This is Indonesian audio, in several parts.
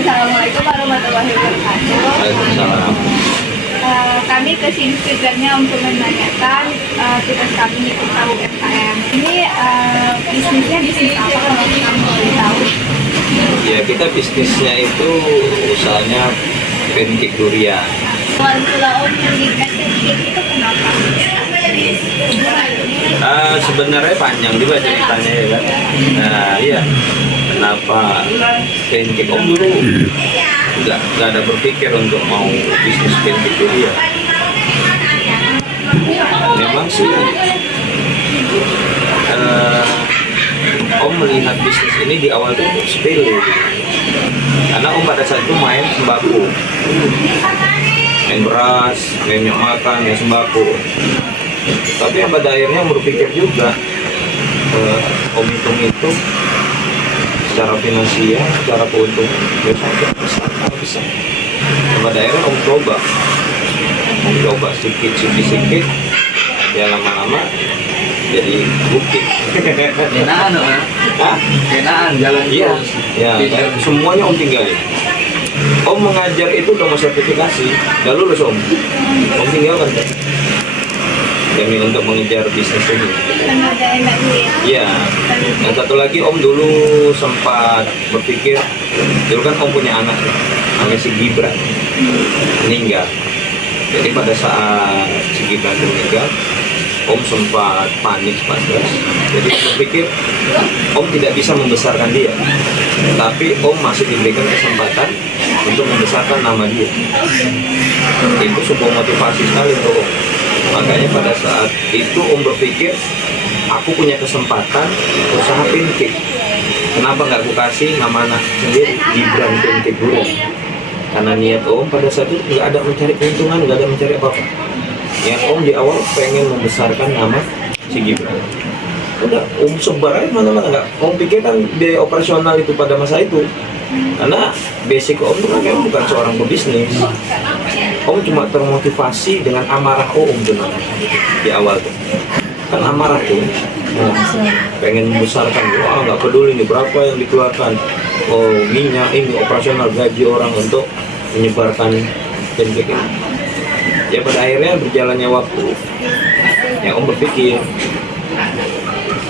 Assalamualaikum warahmatullahi wabarakatuh. Waalaikumsalam. Kami kesini tujuannya untuk menanyakan tugas kami di tahu UMKM. Ini bisnisnya bisnis apa kalau kamu boleh tahu? Ya, kita bisnisnya itu usahanya pancake durian. Kalau Om mendirikan pancake itu kenapa? Sebenarnya panjang juga ceritanya ya kan. Nah iya, kenapa pancake? Om dulu nggak ada berpikir untuk mau bisnis pancake durian. Memang sih Om melihat bisnis ini di awal itu sepele, karena Om pada saat itu main sembako, main beras, main minyak makan, main sembako. Tapi yang pada akhirnya berpikir juga, Om hitung-hitung secara finansial, secara keuntungan, besar, besar. Dan pada akhirnya Om coba sedikit, ya lama-lama jadi bukti. Kenaan, kenaan jalan Iya, terus. ya, semuanya Om tinggalin. Om mengajar itu udah mau sertifikasi, udah lulus Om tinggalkan demi untuk mengejar bisnis ini. Karena ada enak duit. Iya. Yang satu lagi Om dulu sempat berpikir, dulu kan Om punya anak, namanya si Gibran, meninggal. Jadi pada saat si Gibran meninggal, Om sempat panik, sempat stres. Jadi Om berpikir Om tidak bisa membesarkan dia, tapi Om masih diberikan kesempatan untuk membesarkan nama dia. Itu sebuah motivasi sekali untuk Om. Makanya pada saat itu Om berpikir, aku punya kesempatan usaha pancake, kenapa nggak aku kasih nama anak sendiri Gibran Pancake Durian? Karena niat Om pada saat itu nggak ada mencari keuntungan, nggak ada mencari apa-apa. Niat Om di awal pengen membesarkan nama si Gibran. Udah Om sebar aja mana-mana, nggak Om pikir kan biaya operasional itu pada masa itu. Karena basic Om itu kan memang bukan seorang pebisnis. Om cuma termotivasi dengan amarah Om tuh di awal tuh. Kan amarah tuh, pengen membesarkan, wah nggak peduli nih berapa yang dikeluarkan, oh minyak ini operasional, gaji orang untuk menyebarkan pancake ini. Ya pada akhirnya berjalannya waktu, ya Om berpikir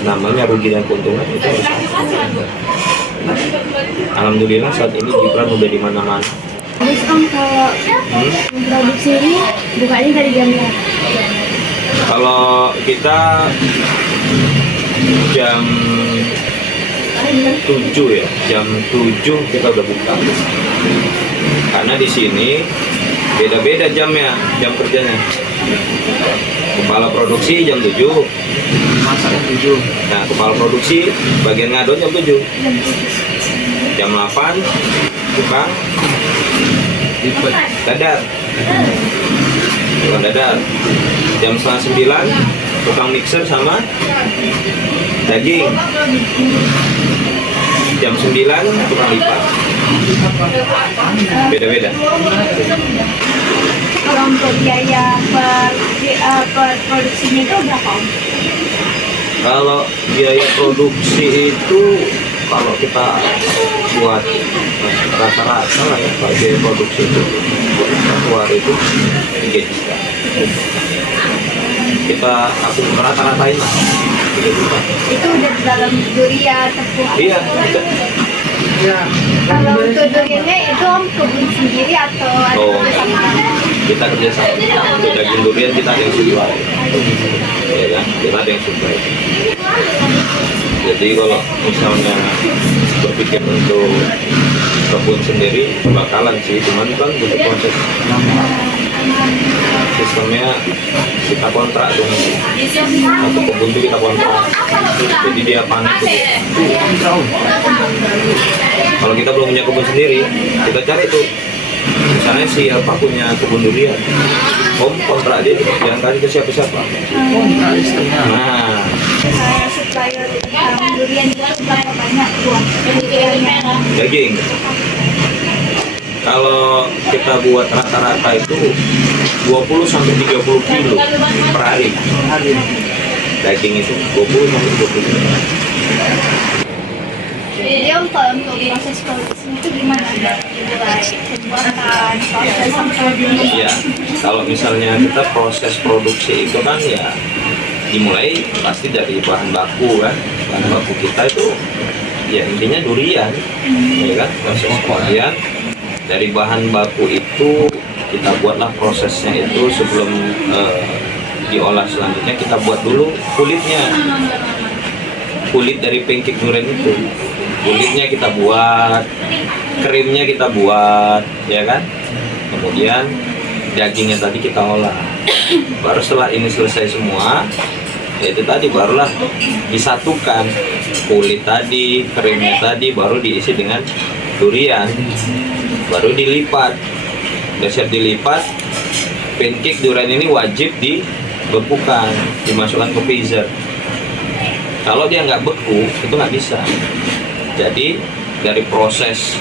namanya rugi dan keuntungan itu harus. Alhamdulillah saat ini Gibran udah di mana-mana. Terus Om kalau produksi ini bukanya dari jam berapa? Kalau kita jam 7 ya, jam 7 kita udah buka. Karena di sini beda-beda jamnya, jam kerjanya. Kepala produksi jam 7, Masak 7. nah kepala produksi bagian ngadon jam 7. Jam 8 tukang Lipat. dadar. Tukang dadar. Jam setengah 9 tukang mixer sama daging. Jam 9 tukang lipat. Beda-beda. Kalau untuk biaya per produksinya itu berapa Om? Kalau biaya produksi itu kalau kita buat rata-rata lah ya, biaya produksi itu satu hari itu 3 juta. Aku rata-ratain lah 3 juta. Itu udah di dalam durian, tepung. Iya. Ya. Kalau untuk duriannya itu Om kebun sendiri atau ada Oh, kerjasama? kita kerjasama. Untuk daging durian kita ada yang supply, ya kan? Kita ada yang supply. Jadi kalau misalnya berpikir untuk kebun sendiri bakalan sih, cuman kan butuh proses. Sistemnya kita kontrak dong, satu kebun itu kita kontrak, jadi dia panen tuh. Kalau kita belum punya kebun sendiri, kita cari tuh misalnya siapa punya kebun durian, Om kontrak dia, jangan kasih ke siapa-siapa. Nah, Supplier durian itu berapa banyak buat duriannya? daging kalau kita buat rata-rata itu 20 sampai 30 kilo per hari. Daging itu 20 sampai 30 kilo. Jadi untuk proses produksi itu gimana? Mulai pembuatan, proses sampai Ya, kalau misalnya kita proses produksi itu kan ya dimulai pasti dari bahan baku kan. Bahan baku kita itu ya intinya durian, ya kan. Proses kemudian dari bahan baku itu kita buatlah prosesnya itu sebelum diolah selanjutnya kita buat dulu kulitnya. Kulit dari pancake durian itu, kulitnya kita buat, krimnya kita buat, ya kan. Kemudian dagingnya tadi kita olah. Baru setelah ini selesai semua, ya itu tadi barulah disatukan kulit tadi, krimnya tadi, baru diisi dengan durian, baru dilipat. Udah siap dilipat, pancake durian ini wajib dibekukan, dimasukkan ke freezer. Kalau dia nggak beku, itu nggak bisa. Jadi dari proses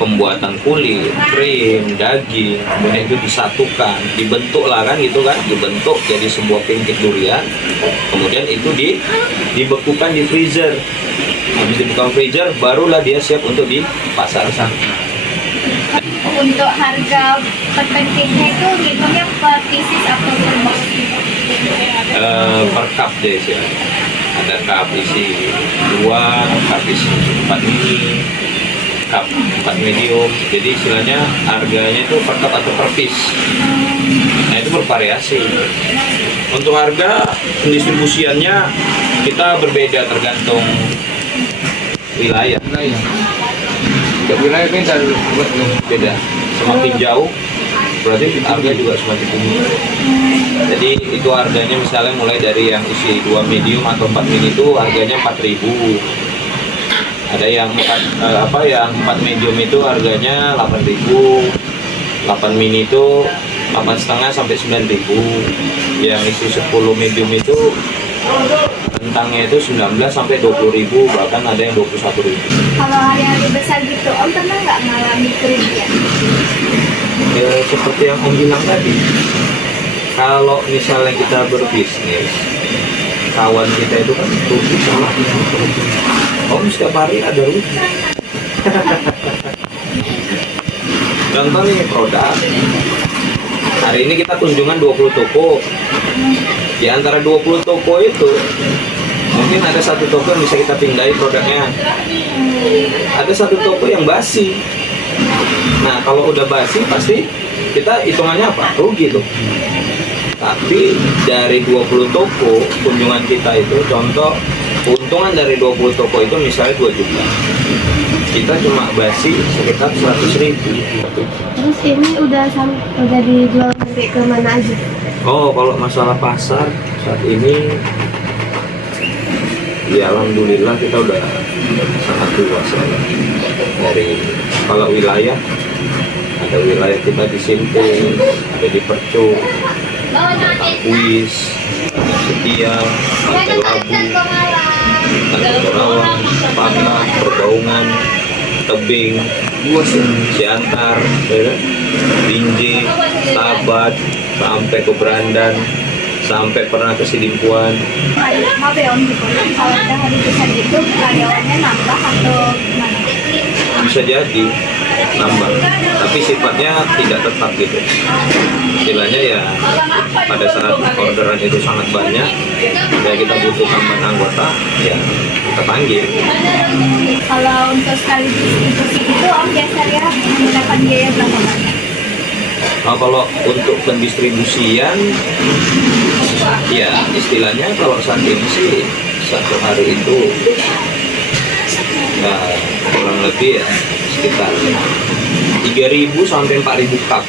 pembuatan kulit, krim, daging, kemudian itu disatukan, dibentuk lah kan gitu kan, dibentuk jadi sebuah pancake durian. Kemudian itu dibekukan di freezer. Habis dibekukan freezer, barulah dia siap untuk dipasarkan. Untuk harga per pancake-nya itu ngitungnya per pieces atau per box? Per cup deh sih. Ada cup isi 2, cup isi 4 mini, cup 4 medium. Jadi istilahnya harganya itu per cup atau per piece. Nah itu bervariasi. Untuk harga pendistribusiannya kita berbeda tergantung wilayah. Untuk wilayah beda dulu. Beda. Semakin jauh berarti harga juga semakin tinggi. Jadi itu harganya misalnya mulai dari yang isi 2 medium atau 4 mini itu harganya 4.000. Ada yang 4 medium itu harganya 8.000. 8 mini itu 8,5 sampai 9.000. Yang isi 10 medium itu rentangnya itu 19 sampai 20.000, bahkan ada yang 21.000. Kalau hari-hari besar gitu, Om pernah nggak mengalami kerugian? Ya, seperti yang Om bilang tadi, kalau misalnya kita berbisnis, kawan kita itu kan rugi sama Om setiap hari ada rugi. Contoh nih produk, hari ini kita kunjungan 20 toko. Di antara 20 toko itu mungkin ada satu toko yang bisa kita pindahin produknya, ada satu toko yang basi. Nah kalau udah basi pasti kita hitungannya apa? Rugi tuh. Tapi dari 20 toko kunjungan kita itu, contoh keuntungan dari 20 toko itu misalnya 2 juta, kita cuma basi sekitar 100.000. Terus ini udah dijual sampai ke mana aja? Oh, kalau masalah pasar saat ini, ya alhamdulillah kita udah sangat luas ya. Dari kalau wilayah, ada wilayah kita di Simping, ada di Percuk, Kuis, Setia, Pantai Labu, Tanjung Borawang, Pakat, Perbaungan, Tebing, Siantar, Binjai, Tabat, sampai ke Berandan, sampai pernah ke Sidimpuan. Maaf ya Om, kalau udah hari besar gitu, karyawannya nambah atau gimana? Bisa jadi nambah, tapi sifatnya tidak tetap gitu. Istilahnya ya pada saat orderan itu sangat banyak, ya kita butuh tambahan anggota, ya kita panggil. Kalau untuk sekali distribusi itu Om biasanya menggunakan biaya berapa banyak? Nah, kalau untuk pendistribusian, ya istilahnya kalau saat ini sih satu hari itu ya kurang lebih ya sekitar 3.000 sampai 4.000 cup.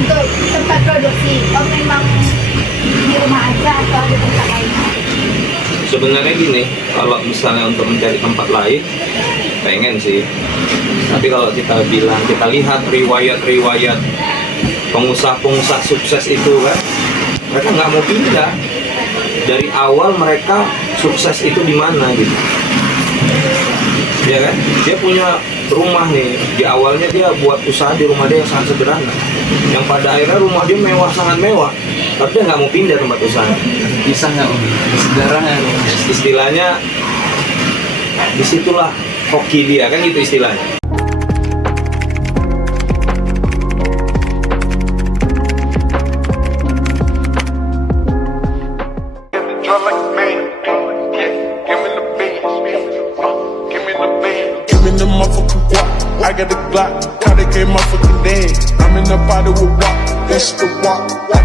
Untuk tempat produksi, Om memang di rumah aja atau ada tempat lain? Sebenarnya gini, kalau misalnya untuk mencari tempat lain, pengen sih. Tapi kalau kita lihat riwayat pengusaha-pengusaha sukses itu kan, mereka nggak mau pindah. Dari awal mereka sukses itu di mana gitu. Ya kan? Dia punya rumah nih, di awalnya dia buat usaha di rumah dia yang sangat sederhana. Yang pada akhirnya rumah dia mewah, sangat mewah. Tapi dia nggak mau pindah tempat usaha. Bisa nggak Om? Sejarahnya Istilahnya disitulah hoki dia, kan gitu istilahnya. Drop like a man. Yeah, give me the beans. Give me the beans. Give me the motherfucking guap. I got the Glock. Caught it came motherfucking dead. I'm in the body with WAP. That's the WAP.